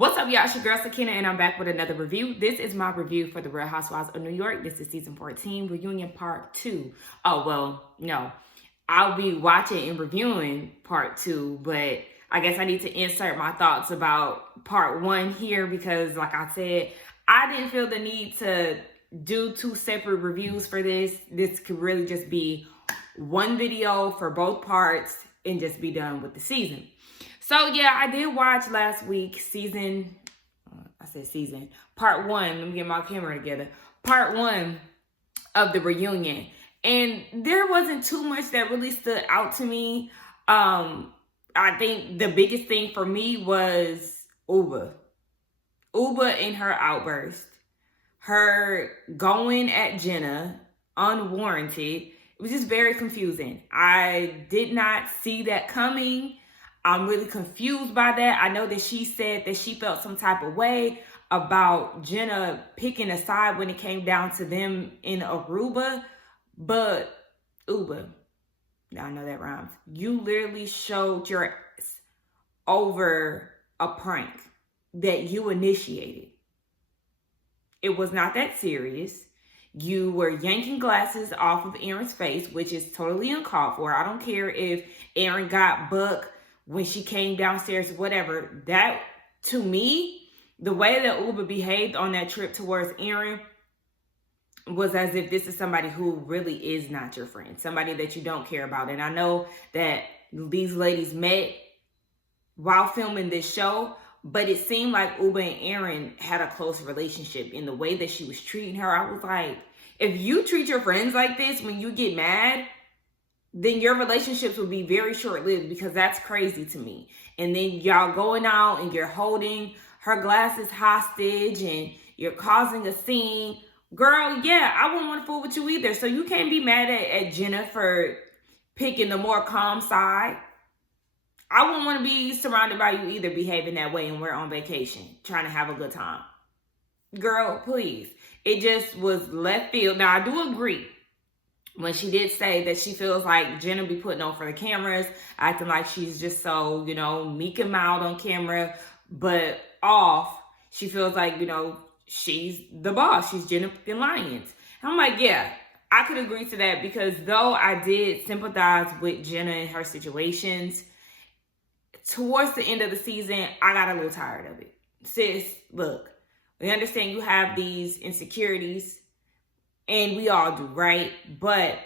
What's up, y'all? It's your girl Sakina, and I'm back with another review. This is my review for the Real Housewives of New York. This is season 14, reunion part 2. Oh, well, no. I'll be watching and reviewing part 2, but I guess I need to insert my thoughts about part 1 here because, like I said, I didn't feel the need to do 2 separate reviews for this. This could really just be one video for both parts and just be done with the season. So, yeah, I did watch last week part 1. Let me get my camera together. Part 1 of the reunion. And there wasn't too much that really stood out to me. I think the biggest thing for me was Uba. Uba and her outburst. Her going at Jenna unwarranted. It was just very confusing. I did not see that coming. I'm really confused by that. I know that she said that she felt some type of way about Jenna picking a side when it came down to them in Aruba. But Uba, I know that rhymes. You literally showed your ass over a prank that you initiated. It was not that serious. You were yanking glasses off of Aron's face, which is totally uncalled for. I don't care if Aron got buck when she came downstairs, whatever. That, to me, the way that Uba behaved on that trip towards Aron was as if this is somebody who really is not your friend, somebody that you don't care about. And I know that these ladies met while filming this show, but it seemed like Uba and Aron had a close relationship. In the way that she was treating her, I was like, if you treat your friends like this when you get mad, then your relationships will be very short-lived, because that's crazy to me. And then y'all going out and you're holding her glasses hostage and you're causing a scene. Girl, yeah, I wouldn't want to fool with you either. So you can't be mad at Jenna for picking the more calm side. I wouldn't want to be surrounded by you either, behaving that way, and we're on vacation trying to have a good time. Girl, please. It just was left field. Now, I do agree when she did say that she feels like Jenna be putting on for the cameras, acting like she's just so, meek and mild on camera, but off, she feels like, she's the boss. She's Jenna Lyons. I'm like, yeah, I could agree to that, because though I did sympathize with Jenna and her situations, towards the end of the season, I got a little tired of it. Sis, look, we understand you have these insecurities, and we all do, right? But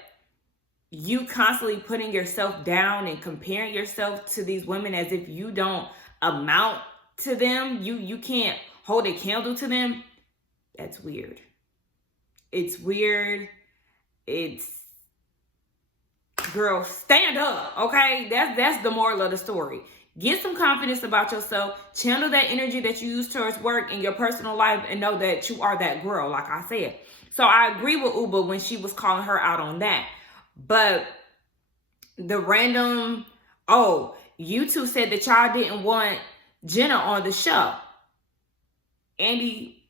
you constantly putting yourself down and comparing yourself to these women as if you don't amount to them, you can't hold a candle to them. That's weird. It's weird. Girl, stand up, okay? That's the moral of the story. Get some confidence about yourself. Channel that energy that you use towards work in your personal life, and know that you are that girl, like I said. So I agree with Uba when she was calling her out on that. But the random, you two said that y'all didn't want Jenna on the show. Andy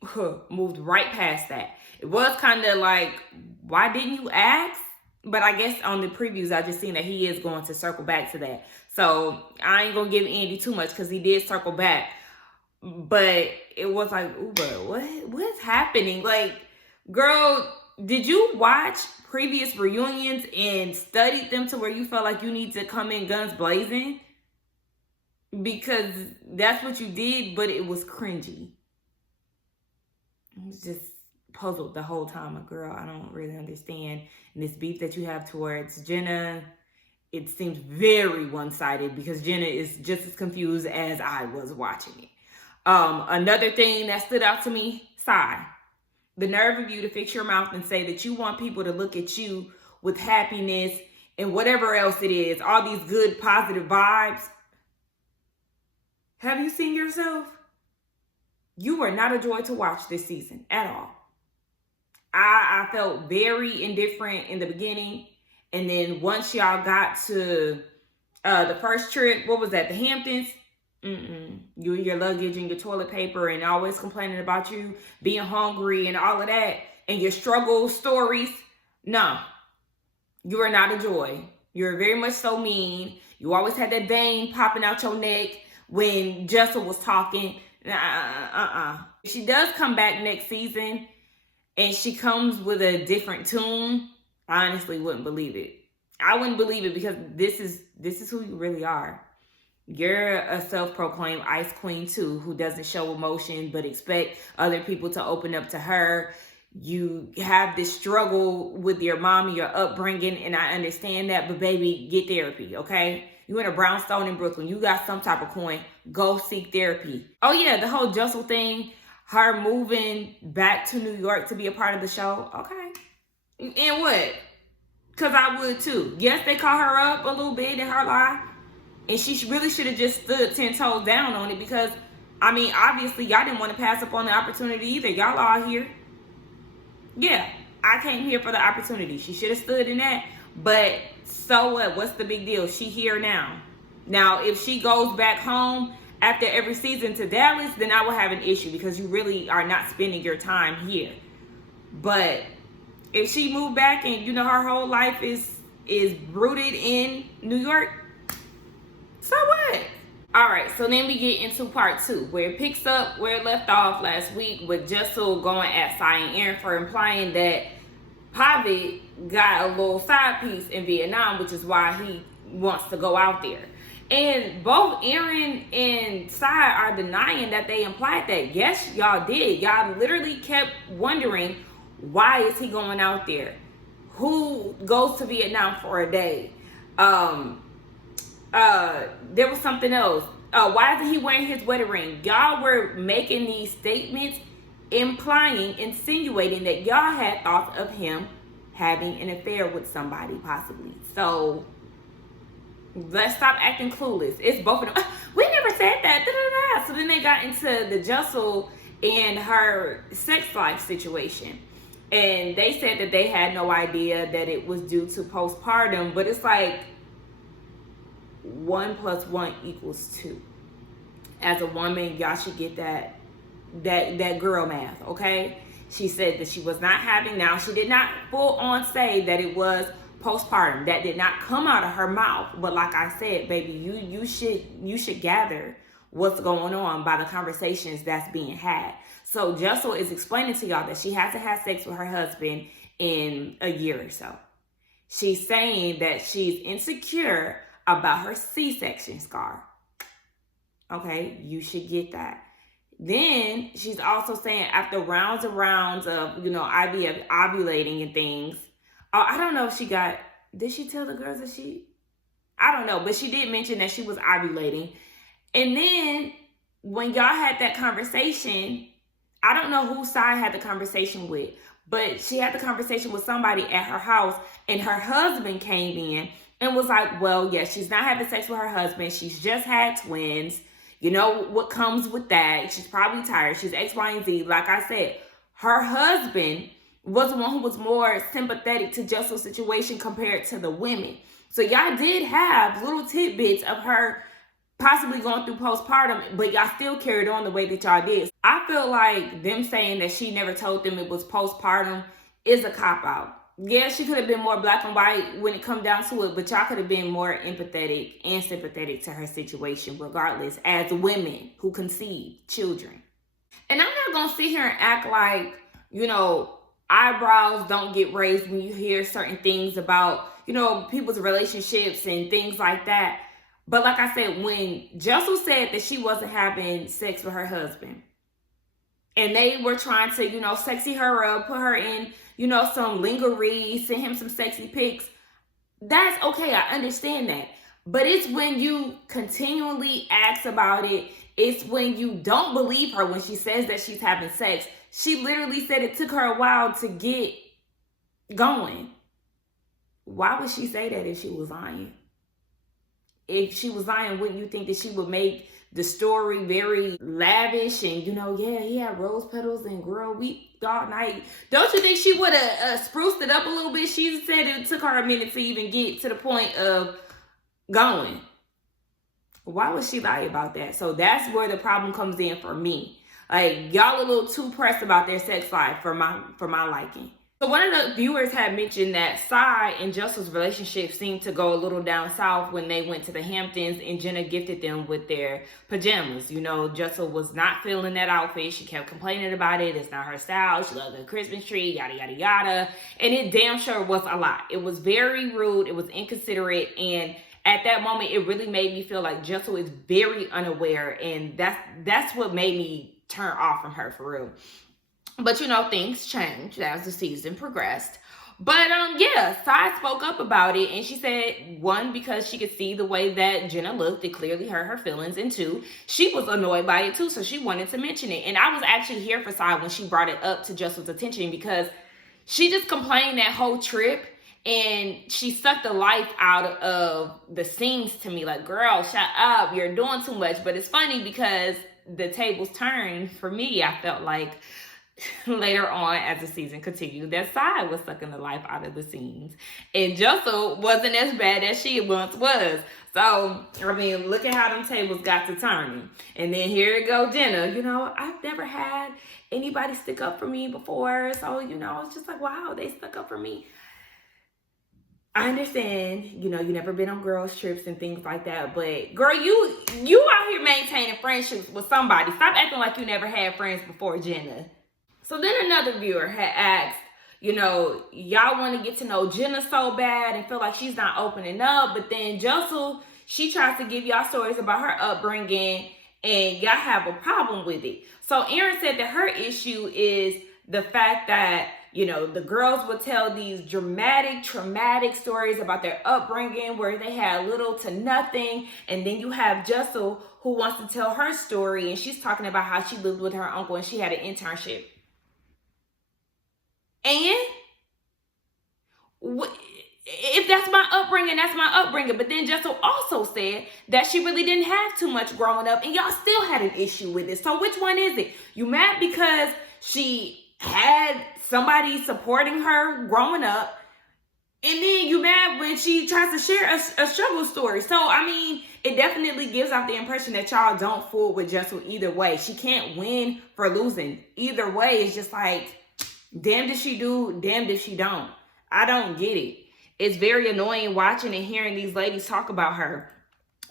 moved right past that. It was kind of like, why didn't you ask? But I guess on the previews, I just seen that he is going to circle back to that. So I ain't going to give Andy too much, because he did circle back. But it was like, Uba, what's happening? Like, girl, did you watch previous reunions and studied them to where you felt like you need to come in guns blazing? Because that's what you did, but it was cringy. I was just puzzled the whole time. Girl, I don't really understand. And this beef that you have towards Jenna, it seems very one-sided, because Jenna is just as confused as I was watching it. Another thing that stood out to me, Sigh. The nerve of you to fix your mouth and say that you want people to look at you with happiness and whatever else it is, all these good, positive vibes. Have you seen yourself? You were not a joy to watch this season at all. I felt very indifferent in the beginning. And then once y'all got to the first trip, what was that, the Hamptons? You and your luggage and your toilet paper, and always complaining about you being hungry and all of that, and your struggle stories. No, you are not a joy. You're very much so mean. You always had that vein popping out your neck when Jessel was talking. If she does come back next season and she comes with a different tune, I honestly wouldn't believe it. I wouldn't believe it because this is who you really are. You're a self-proclaimed ice queen too, who doesn't show emotion but expect other people to open up to her. You have this struggle with your mom and your upbringing, and I understand that, but baby, get therapy, okay? You in a brownstone in Brooklyn, you got some type of coin, go seek therapy. Oh yeah, the whole Jessel thing, her moving back to New York to be a part of the show, okay. And what? Because I would too. Yes, they caught her up a little bit in her lie, and she really should have just stood 10 toes down on it because, I mean, obviously, y'all didn't want to pass up on the opportunity either. Y'all are here. Yeah, I came here for the opportunity. She should have stood in that. But so what? What's the big deal? She here now. Now, if she goes back home after every season to Dallas, then I will have an issue because you really are not spending your time here. But if she moved back and, you know, her whole life is rooted in New York, so what? All right, so then we get into part 2, where it picks up where it left off last week with Jessel going at Sigh and Aron for implying that Pavitt got a little side piece in Vietnam, which is why he wants to go out there. And both Aron and Sigh are denying that they implied that. Yes, y'all did. Y'all literally kept wondering, why is he going out there? Who goes to Vietnam for a day? There was something else. Why isn't he wearing his wedding ring? Y'all were making these statements, implying, insinuating that y'all had thoughts of him having an affair with somebody, possibly. So let's stop acting clueless. It's both of them. We never said that. Da-da-da. So then they got into the Jessel and her sex life situation. And they said that they had no idea that it was due to postpartum. But it's like 1 + 1 = 2. As a woman, y'all should get that girl math, okay? She said that she was not having. Now, she did not full on say that it was postpartum. That did not come out of her mouth. But like I said, baby, you should gather what's going on by the conversations that's being had. So Jessel is explaining to y'all that she hasn't had sex with her husband in a year or so. She's saying that she's insecure about her C-section scar. Okay, you should get that. Then she's also saying after rounds and rounds of, you know, IVF ovulating and things. I don't know if she got, did she tell the girls that I don't know, but she did mention that she was ovulating. And then when y'all had that conversation, I don't know who Sigh had the conversation with, but she had the conversation with somebody at her house, and her husband came in and was like, well, yes, she's not having sex with her husband. She's just had twins. You know what comes with that. She's probably tired. She's X, Y, and Z. Like I said, her husband was the one who was more sympathetic to Jessel's situation compared to the women. So y'all did have little tidbits of her possibly going through postpartum, but y'all still carried on the way that y'all did. I feel like them saying that she never told them it was postpartum is a cop-out. Yeah, she could have been more black and white when it come down to it, but y'all could have been more empathetic and sympathetic to her situation regardless, as women who conceive children. And I'm not going to sit here and act like, you know, eyebrows don't get raised when you hear certain things about, you know, people's relationships and things like that. But like I said, when Jessel said that she wasn't having sex with her husband, and they were trying to, you know, sexy her up, put her in, you know, some lingerie, send him some sexy pics, that's okay. I understand that. But it's when you continually ask about it. It's when you don't believe her when she says that she's having sex. She literally said it took her a while to get going. Why would she say that if she was lying? If she was lying, wouldn't you think that she would make the story very lavish and, you know, yeah, he had rose petals and girl, we all night. Don't you think she would have spruced it up a little bit? She said it took her a minute to even get to the point of going. Why would she lie about that? So that's where the problem comes in for me. Like, y'all a little too pressed about their sex life for my liking. So one of the viewers had mentioned that Sigh and J'S relationship seemed to go a little down south when they went to the Hamptons and Jenna gifted them with their pajamas. You know, J'S was not feeling that outfit. She kept complaining about it. It's not her style. She loved the Christmas tree, yada, yada, yada. And it damn sure was a lot. It was very rude. It was inconsiderate. And at that moment, it really made me feel like J'S is very unaware. And that's what made me turn off from her, for real. But, you know, things changed as the season progressed. But, yeah, Sigh spoke up about it. And she said, one, because she could see the way that Jenna looked. It clearly hurt her feelings. And two, she was annoyed by it, too. So she wanted to mention it. And I was actually here for Sigh when she brought it up to Justin's attention, because she just complained that whole trip. And she sucked the life out of the scenes to me. Like, girl, shut up. You're doing too much. But it's funny because the tables turned for me. I felt like later on as the season continued that Sigh was sucking the life out of the scenes, and J'S wasn't as bad as she once was. So I mean, look at how them tables got to turning. And then here you go, Jenna. You know, I've never had anybody stick up for me before, so you know, it's just like, wow, they stuck up for me. I understand, you know, you never been on girls' trips and things like that, but girl, you out here maintaining friendships with somebody. Stop acting like you never had friends before, Jenna. So then another viewer had asked, you know, y'all want to get to know Jenna so bad and feel like she's not opening up, but then J'S, she tries to give y'all stories about her upbringing and y'all have a problem with it. So Aron said that her issue is the fact that, you know, the girls would tell these dramatic, traumatic stories about their upbringing where they had little to nothing. And then you have J'S who wants to tell her story, and she's talking about how she lived with her uncle and she had an internship. And if that's my upbringing, that's my upbringing. But then J'S also said that she really didn't have too much growing up, and y'all still had an issue with it. So which one is it? You mad because she had somebody supporting her growing up, and then you mad when she tries to share a struggle story? So, I mean, it definitely gives off the impression that y'all don't fool with J'S either way. She can't win for losing. Either way, it's just like, damned if she do, damned if she don't. I don't get it. It's very annoying watching and hearing these ladies talk about her.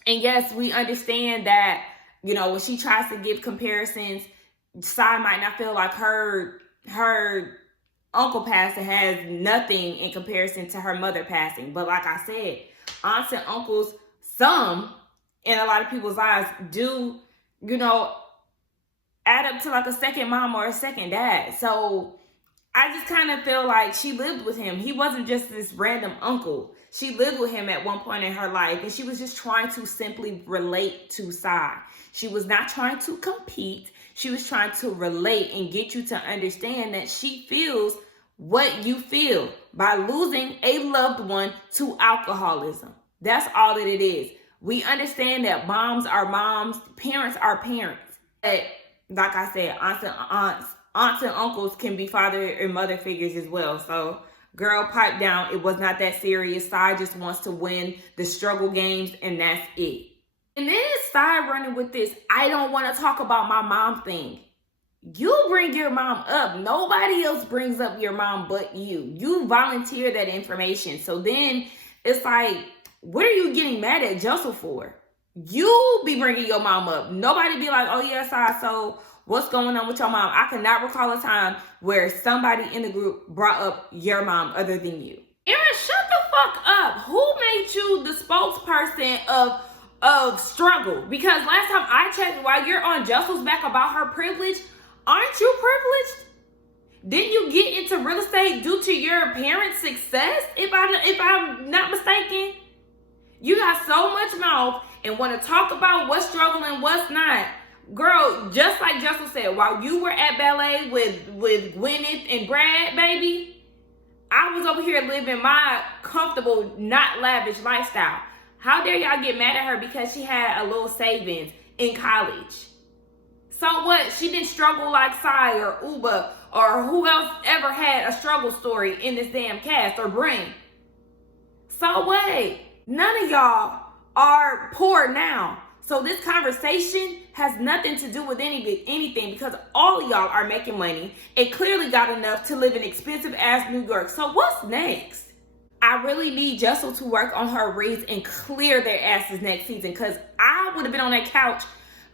And yes, we understand that, you know, when she tries to give comparisons, Sigh might not feel like her uncle passing has nothing in comparison to her mother passing. But like I said, aunts and uncles, some in a lot of people's eyes do, you know, add up to like a second mom or a second dad. So I just kind of feel like she lived with him. He wasn't just this random uncle. She lived with him at one point in her life, and she was just trying to simply relate to Sigh. She was not trying to compete. She was trying to relate and get you to understand that she feels what you feel by losing a loved one to alcoholism. That's all that it is. We understand that moms are moms, parents are parents. But like I said, aunts and uncles can be father and mother figures as well. So, girl, pipe down. It was not that serious. Sigh just wants to win the struggle games, and that's it. And then Sigh running with this, I don't want to talk about my mom thing. You bring your mom up. Nobody else brings up your mom but you. You volunteer that information. So then it's like, what are you getting mad at J'S for? You be bringing your mom up. Nobody be like, oh yeah, Sigh, so what's going on with your mom? I cannot recall a time where somebody in the group brought up your mom other than you. Aron, shut the fuck up. Who made you the spokesperson of struggle? Because last time I checked, while you're on J'S's back about her privilege, aren't you privileged? Didn't you get into real estate due to your parents' success? If I'm not mistaken, you got so much mouth and want to talk about what's struggle and what's not. Girl, just like J'S said, while you were at ballet with Gwyneth and Brad, baby, I was over here living my comfortable, not lavish lifestyle. How dare y'all get mad at her because she had a little savings in college? So what? She didn't struggle like Sigh or Uba or who else ever had a struggle story in this damn cast, or Brain. So what? None of y'all are poor now. So this conversation has nothing to do with anything because all of y'all are making money and clearly got enough to live in expensive ass New York. So what's next? I really need Jessel to work on her reads and clear their asses next season, because I would have been on that couch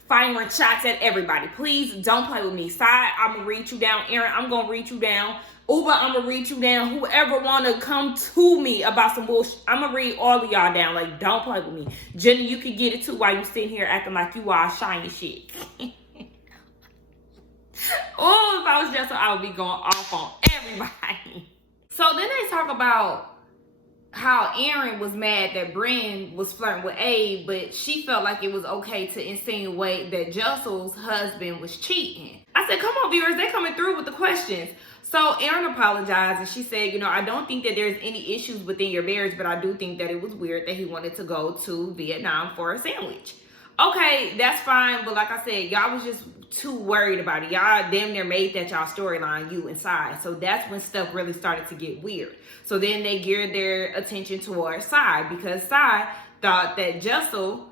firing shots at everybody. Please don't play with me. Sigh, I'm going to read you down. Aron, I'm going to read you down. Uber, I'm going to read you down. Whoever want to come to me about some bullshit, I'm going to read all of y'all down. Like, don't play with me. Jenny, you can get it too while you sitting here acting like you are shiny shit. Oh, if I was Jessel, I would be going off on everybody. So then they talk about how Aron was mad that Brynn was flirting with Abe, but she felt like it was okay to insinuate that Jessel's husband was cheating. I said, come on, viewers, they're coming through with the questions. So Aron apologized and she said, I don't think that there's any issues within your marriage, but I do think that it was weird that he wanted to go to Vietnam for a sandwich. Okay, that's fine, but like I said, y'all was just too worried about it. Y'all damn near made that y'all storyline, you and Sigh. So that's when stuff really started to get weird. So then they geared their attention towards Sigh, because Sigh thought that Jessel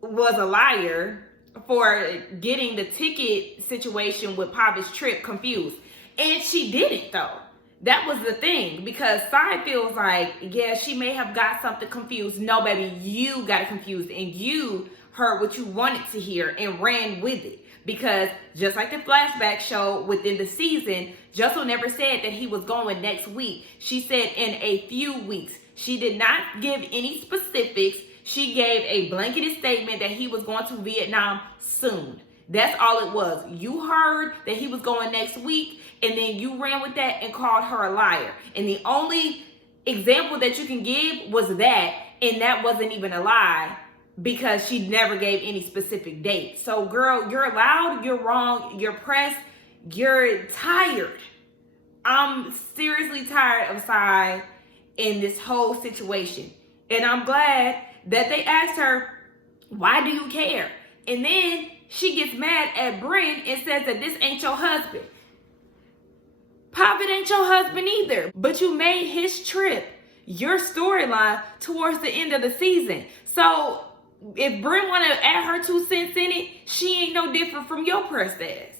was a liar for getting the ticket situation with Pavi's trip confused. And she didn't, though. That was the thing, because Sigh feels like, yeah, she may have got something confused. No, baby, you got it confused, and you heard what you wanted to hear and ran with it. Because just like the flashback showed within the season, Jessel never said that he was going next week. She said in a few weeks. She did not give any specifics. She gave a blanketed statement that he was going to Vietnam soon. That's all it was. You heard that he was going next week, and then you ran with that and called her a liar. And the only example that you can give was that, and that wasn't even a lie, because she never gave any specific date. So girl, you're loud, you're wrong, you're pressed, you're tired. I'm seriously tired of Sigh in this whole situation. And I'm glad that they asked her, why do you care? And then she gets mad at Brynn and says that this ain't your husband. Pop, it ain't your husband either. But you made his trip your storyline towards the end of the season. So if Brynn want to add her 2 cents in it, she ain't no different from your pressed ass.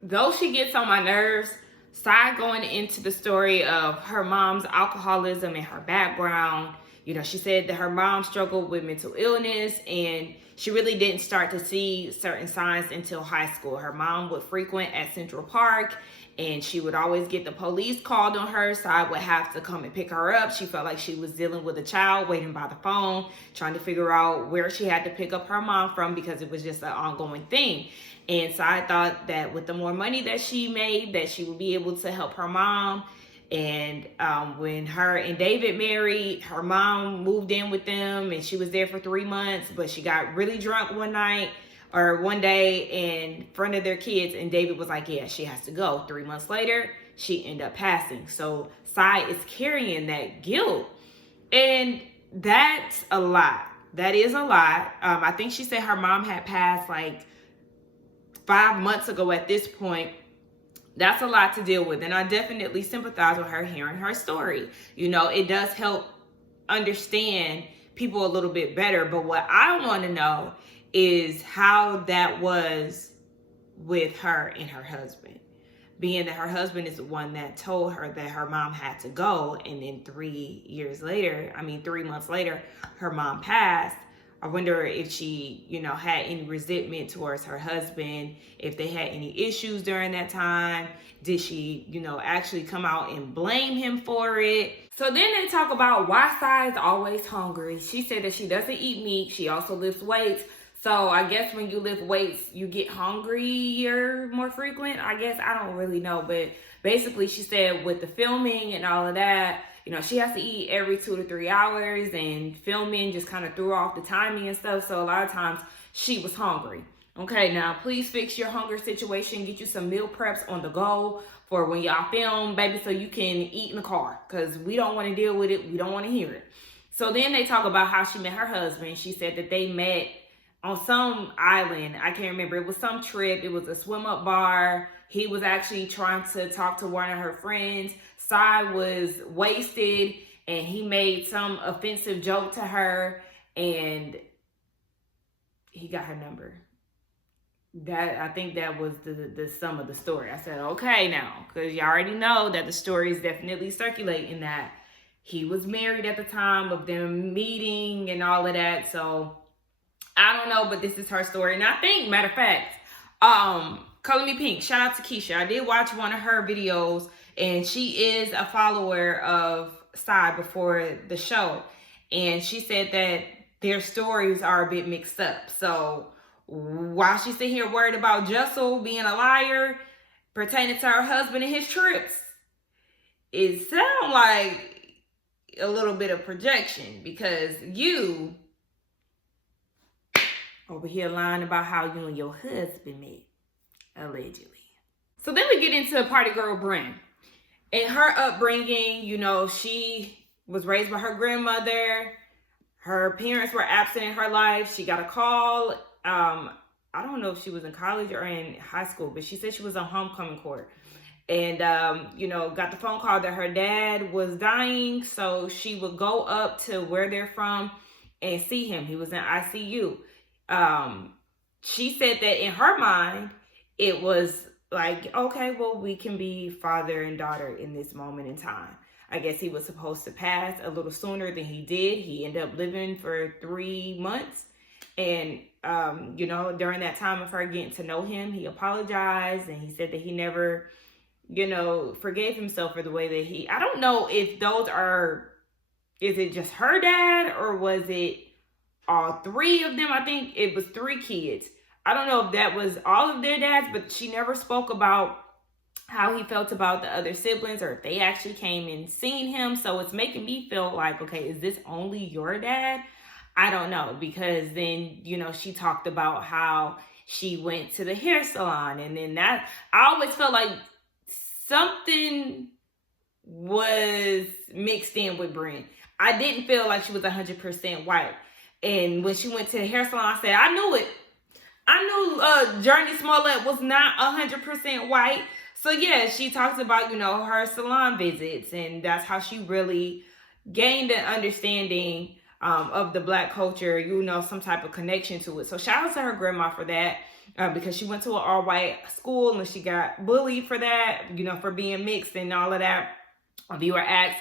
Though she gets on my nerves, Sigh going into the story of her mom's alcoholism and her background. She said that her mom struggled with mental illness, and she really didn't start to see certain signs until high school. Her mom would frequent at Central Park, and she would always get the police called on her. Sigh would have to come and pick her up. She felt like she was dealing with a child waiting by the phone, trying to figure out where she had to pick up her mom from, because it was just an ongoing thing. And Sigh thought that with the more money that she made, that she would be able to help her mom. And when her and David married, her mom moved in with them, and she was there for 3 months, but she got really drunk one day in front of their kids, and David was like, yeah, she has to go. 3 months later, she ended up passing. So Sigh is carrying that guilt, and that's a lot. That is a lot. I think she said her mom had passed like 5 months ago at this point. That's a lot to deal with, and I definitely sympathize with her hearing her story. It does help understand people a little bit better, but what I want to know is how that was with her and her husband, being that her husband is the one that told her that her mom had to go, and then 3 months later, her mom passed. I wonder if she, had any resentment towards her husband, if they had any issues during that time. Did she, actually come out and blame him for it? So then they talk about why Sigh is always hungry. She said that she doesn't eat meat. She also lifts weights. So I guess when you lift weights, you get hungrier more frequent. I guess, I don't really know. But basically she said with the filming and all of that, she has to eat every 2 to 3 hours, and filming just kind of threw off the timing and stuff. So a lot of times she was hungry. Okay, now please fix your hunger situation. Get you some meal preps on the go for when y'all film, baby, so you can eat in the car, because we don't want to deal with it. We don't want to hear it. So then they talk about how she met her husband. She said that they met on some island. I can't remember. It was some trip. It was a swim up bar. He was actually trying to talk to one of her friends. Sigh was wasted, and he made some offensive joke to her, and he got her number. That, I think that was the sum of the story. I said, okay now, because you already know that the story is definitely circulating that he was married at the time of them meeting and all of that. So I don't know, but this is her story. And I think, matter of fact, Color Me Pink, shout out to Keisha. I did watch one of her videos, and she is a follower of Sigh before the show. And she said that their stories are a bit mixed up. So while she's sitting here worried about Jessel being a liar pertaining to her husband and his trips, it sounds like a little bit of projection, because you over here lying about how you and your husband met, allegedly. So then we get into Party Girl Brynn. In her upbringing, you know, she was raised by her grandmother. Her parents were absent in her life. She got a call. I don't know if she was in college or in high school, but she said she was on homecoming court. And, you know, got the phone call that her dad was dying. So she would go up to where they're from and see him. He was in ICU. She said that in her mind, it was like, okay, well, we can be father and daughter in this moment in time. I guess he was supposed to pass a little sooner than he did. He ended up living for 3 months. And, you know, during that time of her getting to know him, he apologized, and he said that he never, you know, forgave himself for the way that I don't know if those are, is it just her dad, or was it all 3 of them? I think it was 3 kids. I don't know if that was all of their dads, but she never spoke about how he felt about the other siblings, or if they actually came and seen him. So it's making me feel like, okay, is this only your dad? I don't know, because then, you know, she talked about how she went to the hair salon, and then that, I always felt like something was mixed in with Brynn. I didn't feel like she was 100% white. And when she went to the hair salon, I said, I knew it. I knew Journey Smollett was not 100% white. So yeah, she talks about, you know, her salon visits, and that's how she really gained an understanding of the Black culture, you know, some type of connection to it. So shout out to her grandma for that, because she went to an all-white school and she got bullied for that, you know, for being mixed and all of that. Viewer asked,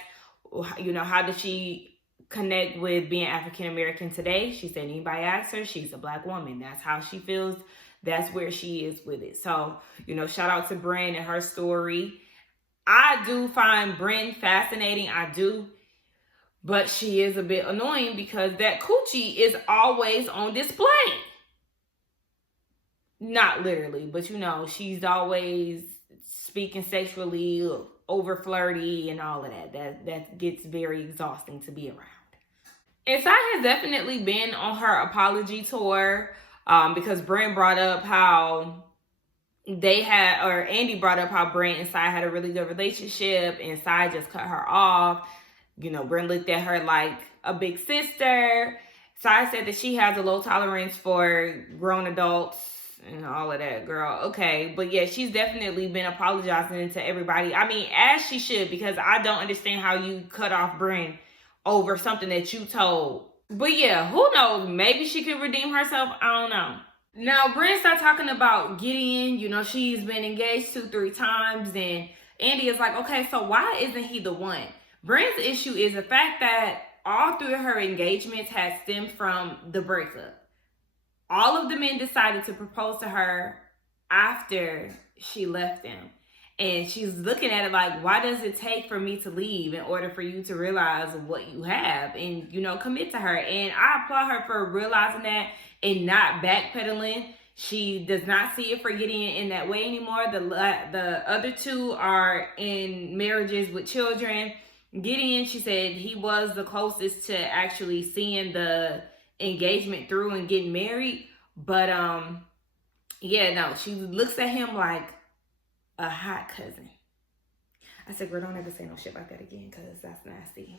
you know, how did she connect with being African-American today? She said, anybody asks her, she's a Black woman. That's how she feels. That's where she is with it. So, you know, shout out to Brynn and her story. I do find Brynn fascinating. I do. But she is a bit annoying because that coochie is always on display. Not literally, but you know, she's always speaking sexually, over flirty and all of that. That gets very exhausting to be around. And Sigh has definitely been on her apology tour, because Brynn brought up how Andy brought up how Brynn and Sigh had a really good relationship, and Sigh just cut her off. You know, Brynn looked at her like a big sister. Sigh said that she has a low tolerance for grown adults and all of that, girl. Okay, but yeah, she's definitely been apologizing to everybody. I mean, as she should, because I don't understand how you cut off Brynn over something that you told. But yeah, who knows? Maybe she could redeem herself. I don't know. Now, Brynn started talking about Gideon. You know, she's been engaged 2-3 times, and Andy is like, okay, so why isn't he the one? Brynn's issue is the fact that all 3 of her engagements had stemmed from the breakup. All of the men decided to propose to her after she left them. And she's looking at it like, why does it take for me to leave in order for you to realize what you have and, you know, commit to her? And I applaud her for realizing that and not backpedaling. She does not see it for Gideon in that way anymore. The other 2 are in marriages with children. Gideon, she said he was the closest to actually seeing the engagement through and getting married. But yeah, no, she looks at him like a hot cousin. I said, girl, don't ever say no shit like that again, because that's nasty.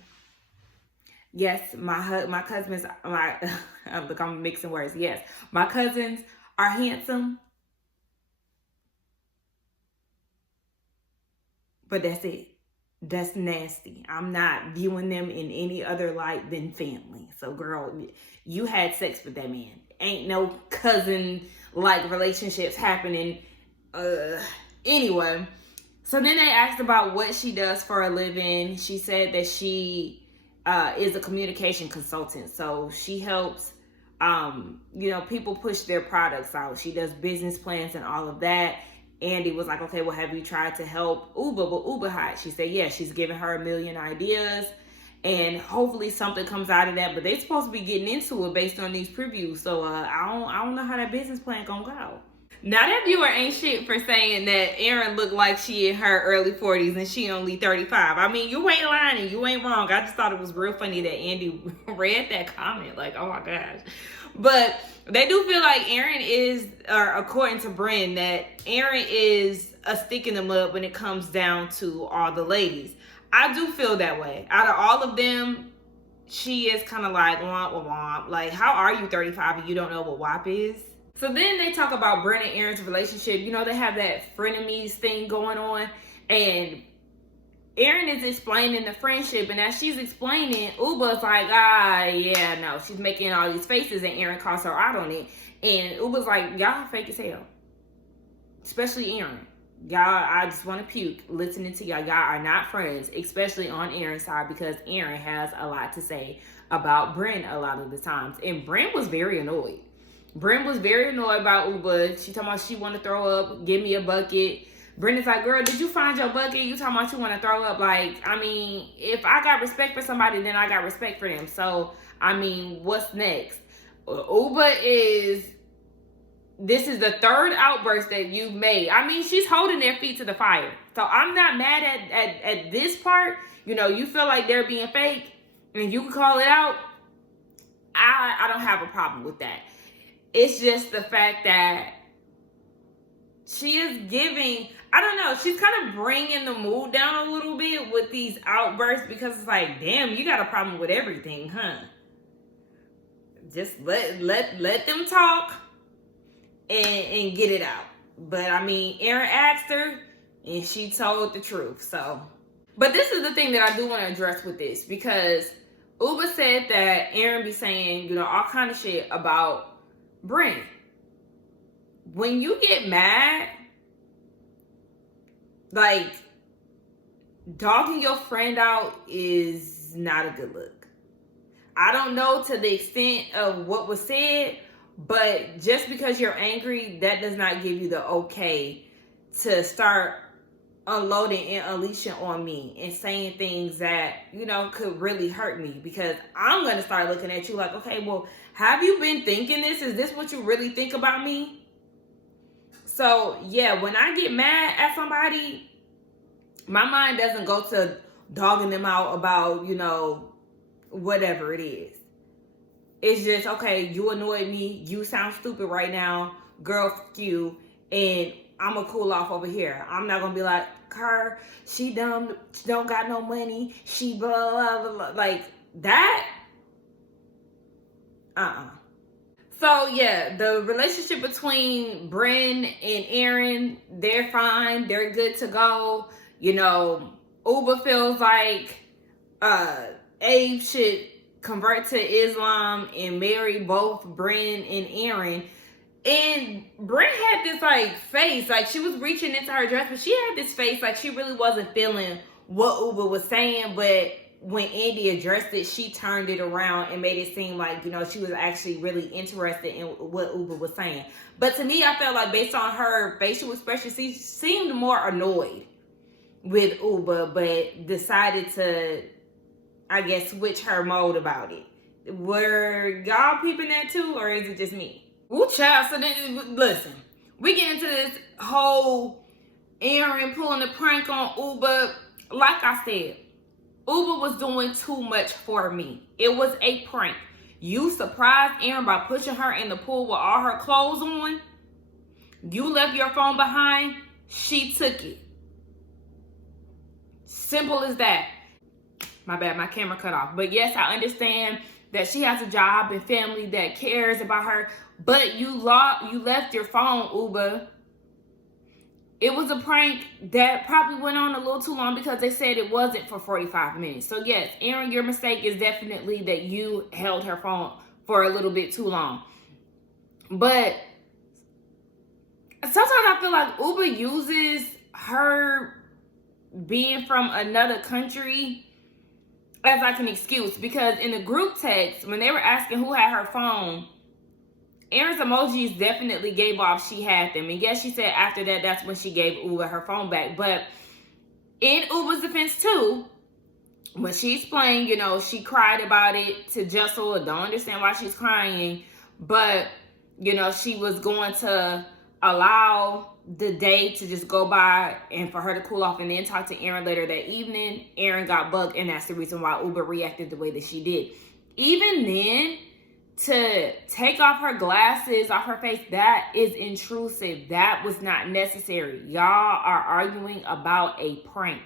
Yes, my cousins, look, I'm mixing words. Yes, my cousins are handsome, but that's it. That's nasty. I'm not viewing them in any other light than family. So, girl, you had sex with that man. Ain't no cousin like relationships happening. Anyway, so then they asked about what she does for a living. She said that she is a communication consultant. So she helps, people push their products out. She does business plans and all of that. Andy was like, okay, well, have you tried to help Uber with Uber Hot? She said, yeah, she's giving her a million ideas. And hopefully something comes out of that. But they're supposed to be getting into it based on these previews. So I don't know how that business plan gonna go. Now that viewer ain't shit for saying that Aron looked like she in her early 40s and she only 35. I mean, you ain't lying and you ain't wrong. I just thought it was real funny that Andy read that comment. Like, oh my gosh. But they do feel like Aron is, or according to Brynn, that Aron is a stick in the mud when it comes down to all the ladies. I do feel that way. Out of all of them, she is kind of like, womp, womp, womp. Like, how are you 35 and you don't know what WAP is? So then they talk about Brynn and Aron's relationship. You know, they have that frenemies thing going on. And Aron is explaining the friendship. And as she's explaining, Uba's like, yeah, no. She's making all these faces and Aron calls her out on it. And Uba's like, y'all fake as hell. Especially Aron. Y'all, I just want to puke listening to y'all. Y'all are not friends, especially on Aron's side, because Aron has a lot to say about Brynn a lot of the times. And Brynn was very annoyed. Brynn was very annoyed about Uba. She talking about she want to throw up, give me a bucket. Brynn is like, girl, did you find your bucket? You talking about you want to throw up? Like, I mean, if I got respect for somebody, then I got respect for them. So, I mean, what's next? This is the third outburst that you've made. I mean, she's holding their feet to the fire. So I'm not mad at this part. You know, you feel like they're being fake and you can call it out. I don't have a problem with that. It's just the fact that she is giving, I don't know, she's kind of bringing the mood down a little bit with these outbursts, because it's like, damn, you got a problem with everything, huh? Just let them talk and get it out. But I mean, Aron asked her and she told the truth. So, but this is the thing that I do want to address with this, because Uba said that Aron be saying, you know, all kind of shit about Brynn. When you get mad, like, dogging your friend out is not a good look. I don't know to the extent of what was said, but just because you're angry, that does not give you the okay to start unloading and unleashing on me and saying things that, you know, could really hurt me, because I'm going to start looking at you like, okay, well, have you been thinking this? Is this what you really think about me? So, yeah, when I get mad at somebody, my mind doesn't go to dogging them out about, you know, whatever it is. It's just, okay, you annoyed me. You sound stupid right now. Girl, fuck you. And I'm going to cool off over here. I'm not going to be like, her, she dumb, she don't got no money. She blah, blah, blah, blah. Like, that, So, yeah, the relationship between Brynn and Aron, they're fine. They're good to go. You know, Uba feels like Abe should convert to Islam and marry both Brynn and Aron. And Brynn had this, like, face. Like, she was reaching into her dress, but she had this face like she really wasn't feeling what Uba was saying. But when Andy addressed it, she turned it around and made it seem like, you know, she was actually really interested in what Uba was saying. But to me, I felt like based on her facial expression, she seemed more annoyed with Uba, but decided to, I guess, switch her mode about it. Were y'all peeping that too, or is it just me? Ooh, child. So then, listen, we get into this whole Aron pulling the prank on Uba. Like I said, Uba was doing too much for me. It was a prank. You surprised Aron by pushing her in the pool with all her clothes on. You left your phone behind. She took it. Simple as that. My bad, my camera cut off. But yes, I understand that she has a job and family that cares about her. But you left your phone, Uba. it was a prank that probably went on a little too long because they said it wasn't for 45 minutes. So yes, Aron, your mistake is definitely that you held her phone for a little bit too long. But sometimes I feel like Uber uses her being from another country as like an excuse, because in the group text, when they were asking who had her phone, Aron's emojis definitely gave off she had them. And yes, she said after that, that's when she gave Uber her phone back. But in Uber's defense too, when she explained, you know, she cried about it to Jessel. Don't understand why she's crying. But, you know, she was going to allow the day to just go by and for her to cool off and then talk to Aron later that evening. Aron got bugged, and that's the reason why Uber reacted the way that she did. Even then, to take off her glasses off her face, that is intrusive. That was not necessary. Y'all are arguing about a prank.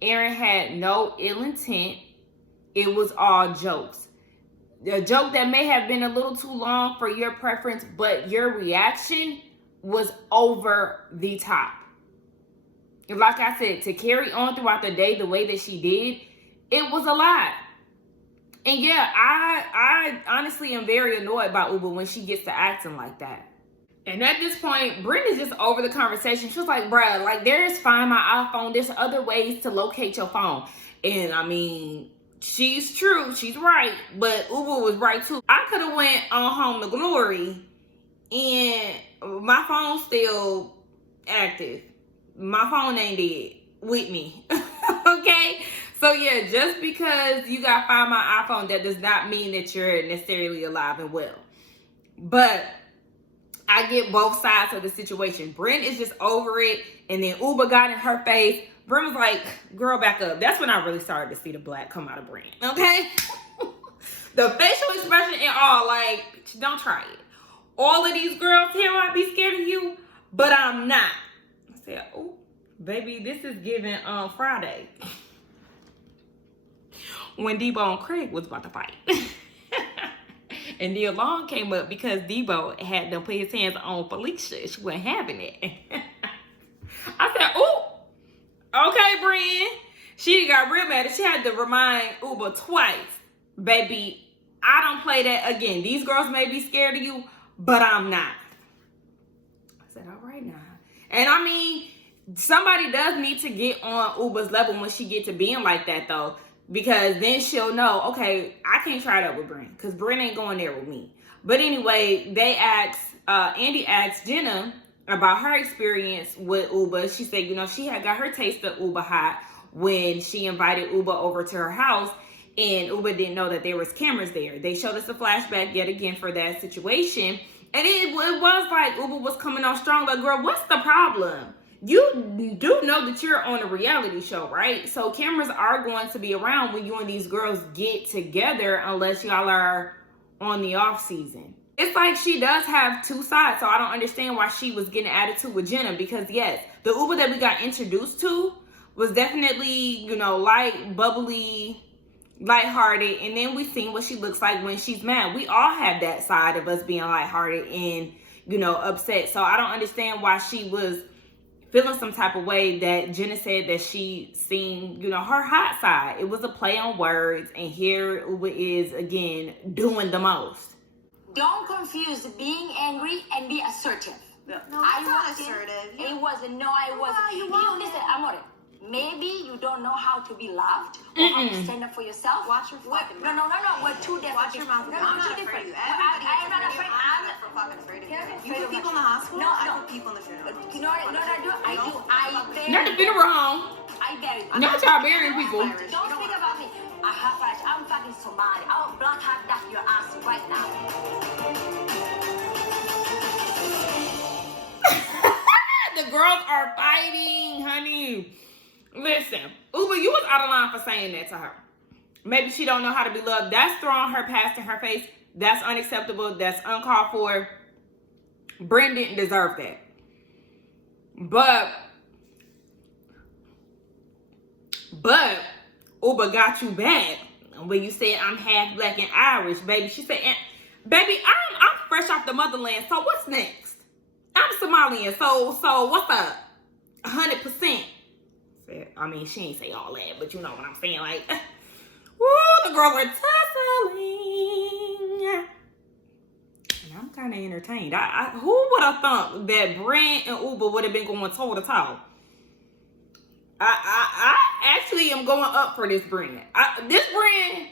Aron had no ill intent. It was all jokes. A joke that may have been a little too long for your preference, but your reaction was over the top. Like I said, to carry on throughout the day the way that she did, it was a lot. And yeah, I honestly am very annoyed by Uber when she gets to acting like that. And at this point, Brenda's just over the conversation. She was like, bruh, like, there's Find My iPhone. There's other ways to locate your phone. And I mean, she's true. She's right. But Uber was right too. I could have went on Home to Glory and my phone's still active. My phone ain't dead with me. Okay? So yeah, just because you got Find My iPhone, that does not mean that you're necessarily alive and well. But I get both sides of the situation. Brent is just over it, and then Uber got in her face. Brent was like, girl, back up. That's when I really started to see the black come out of Brent. Okay? The facial expression and all, like, bitch, don't try it. All of these girls here might be scared of you, but I'm not. I said, oh, baby, this is giving Friday. When Debo and Craig was about to fight. And the alarm came up because Debo had them put his hands on Felicia. She wasn't having it. I said, oh, okay, Brian. She got real mad and she had to remind Uber twice. Baby, I don't play that again. These girls may be scared of you, but I'm not. I said, all right now. And I mean, somebody does need to get on Uber's level when she get to being like that, though. Because then she'll know, okay, I can't try that with Brent. Because Brent ain't going there with me. But anyway, they asked, Andy asked Jenna about her experience with Uber. She said, you know, she had got her taste of Uber hot when she invited Uber over to her house. And Uber didn't know that there was cameras there. They showed us a flashback yet again for that situation. And it was like Uber was coming on strong. Like, girl, what's the problem? You do know that you're on a reality show, right? So cameras are going to be around when you and these girls get together unless y'all are on the off season. It's like she does have two sides, so I don't understand why she was getting attitude with Jenna, because yes, the Uber that we got introduced to was definitely, you know, light, bubbly, lighthearted, and then we seen what she looks like when she's mad. We all have that side of us being lighthearted and, you know, upset. So I don't understand why she was feeling some type of way that Jenna said that she seen, you know, her hot side. It was a play on words, and here Uber is again doing the most. Don't confuse being angry and be assertive. No, I was assertive. It wasn't. No, I wasn't. You listen, Amore. Maybe you don't know how to be loved or how to stand up for yourself. Watch your fucking mouth. No. We're two different. Watch your mouth. No, I'm not two afraid of different. you. Everybody I'm not afraid. I'm not fucking afraid of you. You put people in the hospital? No. I put people in the funeral. You know what I do? I bury. Not the funeral home. I bury. Not y'all burying people. Don't speak about me. I have Irish. I'm fucking Somali. I'll black hat that your ass right now. The girls are fighting, honey. Listen, Uber, you was out of line for saying that to her. Maybe she don't know how to be loved. That's throwing her past in her face. That's unacceptable. That's uncalled for. Brent didn't deserve that. But Uber got you back when you said I'm half black and Irish, baby. She said, baby, I'm fresh off the motherland. So what's next? I'm Somalian. So what's up? 100%. I mean, she ain't say all that, but you know what I'm saying. Like, woo, the girls are tussling. And I'm kind of entertained. Who would have thought that Brent and Uber would have been going toe to toe? I actually am going up for this brand. This brand,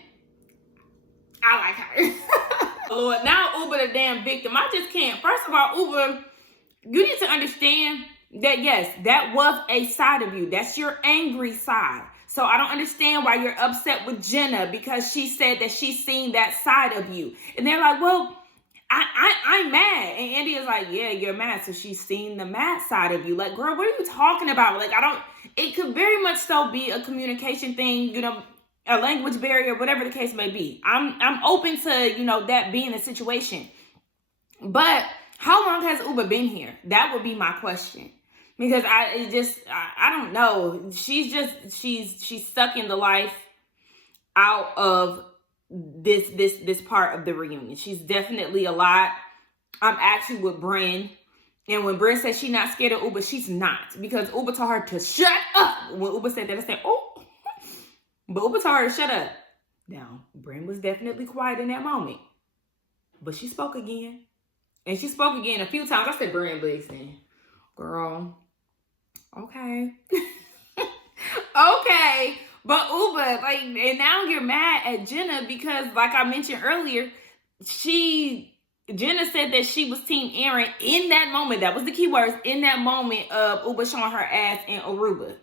I like her. Lord, now Uber the damn victim. I just can't. First of all, Uber, you need to understand that yes, that was a side of you. That's your angry side. So I don't understand why you're upset with Jenna because she said that she's seen that side of you. And they're like, well, I'm mad. And Andy is like, yeah, you're mad. So she's seen the mad side of you. Like, girl, what are you talking about? Like, it could very much so be a communication thing, you know, a language barrier, whatever the case may be. I'm open to, you know, that being a situation. But how long has Uber been here? That would be my question. Because I don't know. She's sucking the life out of this part of the reunion. She's definitely a lot. I'm actually with Bryn. And when Bryn says she's not scared of Uber, she's not. Because Uber told her to shut up. When Uber said that, I said, oh. But Uber told her to shut up. Now, Bryn was definitely quiet in that moment. But she spoke again. And she spoke again a few times. I said, Bryn, listen, girl, okay. Okay. But Uber, like, and now you're mad at Jenna because, like I mentioned earlier, Jenna said that she was Team Aron in that moment. That was the key words, in that moment of Uber showing her ass in Aruba.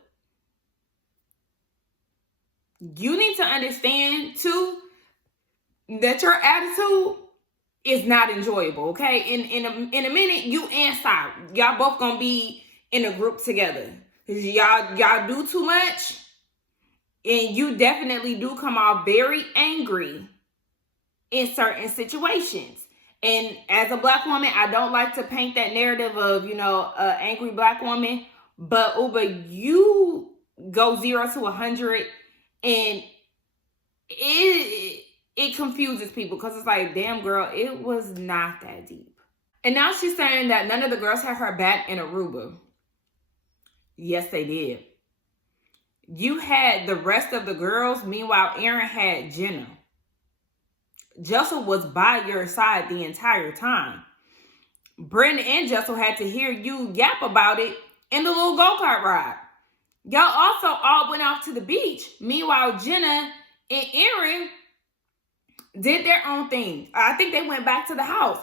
You need to understand, too, that your attitude is not enjoyable, okay? In a minute, you and Sigh, y'all both gonna be in a group together. Because y'all do too much. And you definitely do come off very angry in certain situations. And as a black woman, I don't like to paint that narrative of, you know, an angry black woman. But Uber, you go 0 to 100 and it confuses people because it's like, damn, girl, it was not that deep. And now she's saying that none of the girls had her back in Aruba. Yes, they did. You had the rest of the girls. Meanwhile, Aron had Jenna. Jessel was by your side the entire time. Brandon and Jessel had to hear you yap about it in the little go-kart ride. Y'all also all went off to the beach. Meanwhile, Jenna and Aron did their own thing. I think they went back to the house.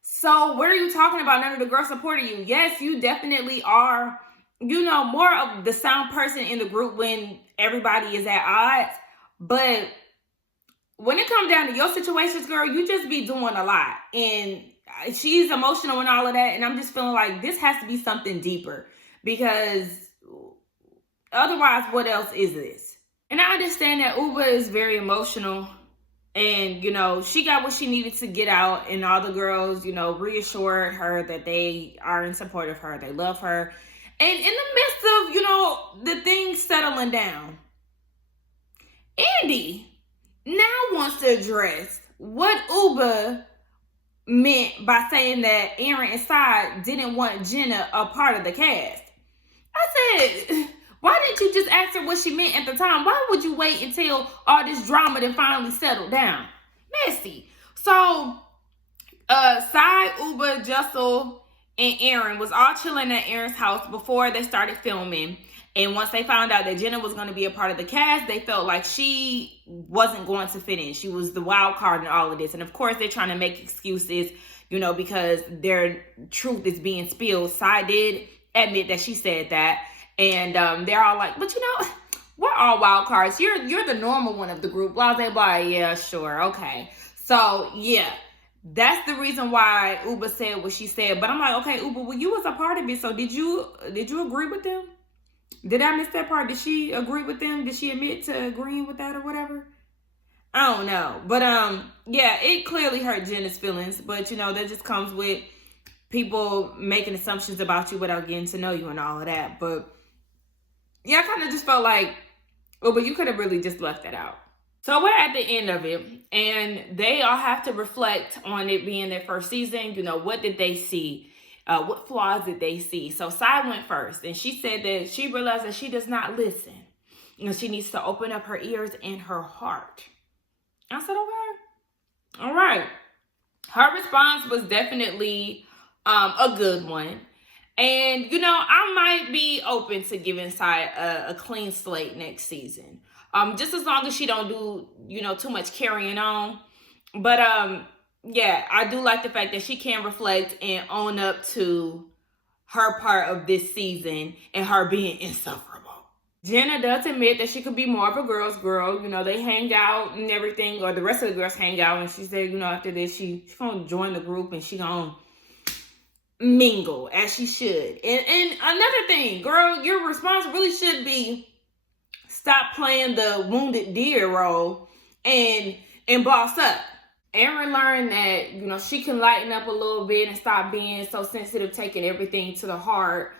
So what are you talking about? None of the girls supported you. Yes, you definitely are, you know, more of the sound person in the group when everybody is at odds. But when it comes down to your situations, girl, you just be doing a lot. And she's emotional and all of that. And I'm just feeling like this has to be something deeper. Because otherwise, what else is this? And I understand that Uba is very emotional. And, you know, she got what she needed to get out. And all the girls, you know, reassured her that they are in support of her. They love her. And in the midst of, you know, the things settling down, Andy now wants to address what Uba meant by saying that Aron and Sigh didn't want Jenna a part of the cast. I said, why didn't you just ask her what she meant at the time? Why would you wait until all this drama then finally settled down? Messy. So, Sigh, Uba, Jessel, and Aron was all chilling at Aron's house before they started filming. And once they found out that Jenna was going to be a part of the cast, they felt like she wasn't going to fit in. She was the wild card in all of this. And of course, they're trying to make excuses, you know, because their truth is being spilled. Sigh did admit that she said that. And they're all like, but you know, we're all wild cards. You're the normal one of the group. Blah, blah, blah. Yeah, sure. Okay. So, yeah. That's the reason why Uba said what she said. But I'm like, okay, Uba, well, you was a part of it. So did you agree with them? Did I miss that part? Did she agree with them? Did she admit to agreeing with that or whatever? I don't know. But yeah, it clearly hurt Jenna's feelings. But you know, that just comes with people making assumptions about you without getting to know you and all of that. But yeah, I kind of just felt like, Uba, you could have really just left that out. So we're at the end of it, and they all have to reflect on it being their first season. You know, what did they see? What flaws did they see? So Sigh went first, and she said that she realized that she does not listen. She needs to open up her ears and her heart. I said, okay. All right. Her response was definitely a good one. And, I might be open to giving Sigh a clean slate next season. Just as long as she don't do, too much carrying on. But, yeah, I do like the fact that she can reflect and own up to her part of this season and her being insufferable. Jenna does admit that she could be more of a girl's girl. They hang out and everything, or the rest of the girls hang out. And she said, after this, she's going to join the group and she going to mingle as she should. And another thing, girl, your response really should be stop playing the wounded deer role and boss up. Aron learned that, she can lighten up a little bit and stop being so sensitive, taking everything to the heart.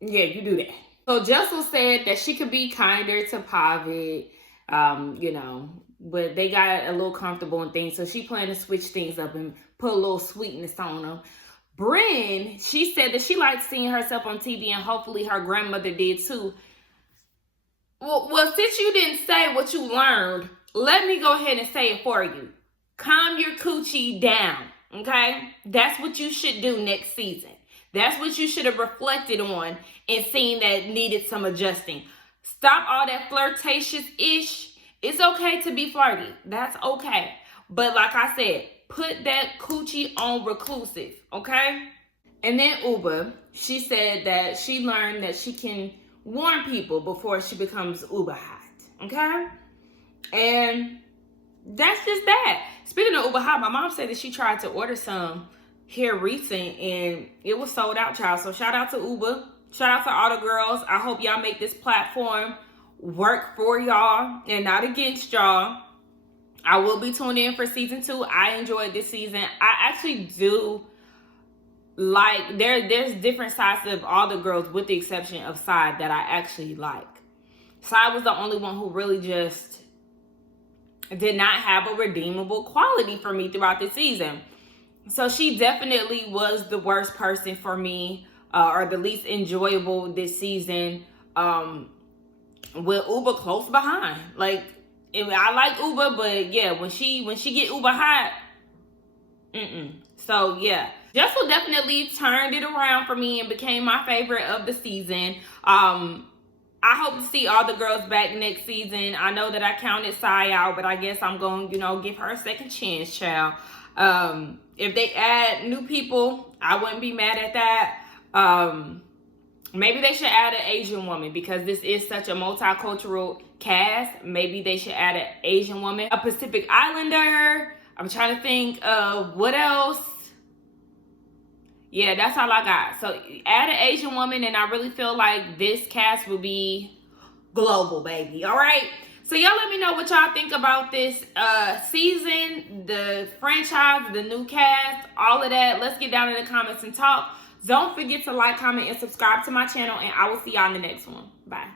Yeah, you do that. So Jessel said that she could be kinder to Pavid, but they got a little comfortable and things. So she planned to switch things up and put a little sweetness on them. Brynn, she said that she liked seeing herself on TV and hopefully her grandmother did too. Well, since you didn't say what you learned, let me go ahead and say it for you. Calm your coochie down, okay? That's what you should do next season. That's what you should have reflected on and seen that needed some adjusting. Stop all that flirtatious-ish. It's okay to be flirty. That's okay. But like I said, put that coochie on reclusive, okay? And then Uba, she said that she learned that she can warn people before she becomes uber hot, okay? And that's just that. Speaking of uber hot, my mom said that she tried to order some here recent and it was sold out, child. So shout out to Uber. Shout out to all the girls. I hope y'all make this platform work for y'all and not against y'all. I will be tuned in for season 2. I enjoyed this season. I actually do like, there's different sides of all the girls with the exception of Sigh that I actually like. Sigh was the only one who really just did not have a redeemable quality for me throughout the season. So she definitely was the worst person for me, or the least enjoyable this season, with Uba close behind. Like, I like Uba, but yeah, when she get Uba hot, So yeah, Jessel definitely turned it around for me and became my favorite of the season. I hope to see all the girls back next season. I know that I counted Sigh out, but I guess I'm going to, give her a second chance, child. If they add new people, I wouldn't be mad at that. Maybe they should add an Asian woman because this is such a multicultural cast. Maybe they should add an Asian woman, a Pacific Islander. I'm trying to think of what else. Yeah, that's all I got. So add an Asian woman and I really feel like this cast will be global, baby. All right. So y'all let me know what y'all think about this season, the franchise, the new cast, all of that. Let's get down in the comments and talk. Don't forget to like, comment, and subscribe to my channel, and I will see y'all in the next one. Bye.